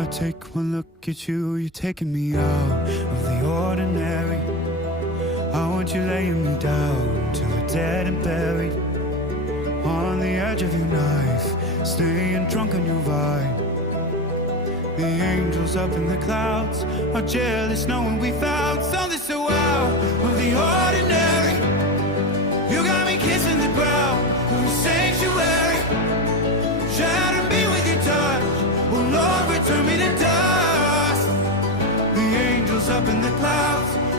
I take one look at you, you're taking me out of the ordinary. I want you laying me down till we're dead and buried, on the edge of your knife, staying drunk on your vibe. The angels up in the clouds are jealous knowing we found something so out of the ordinary. You got me kissing the ground.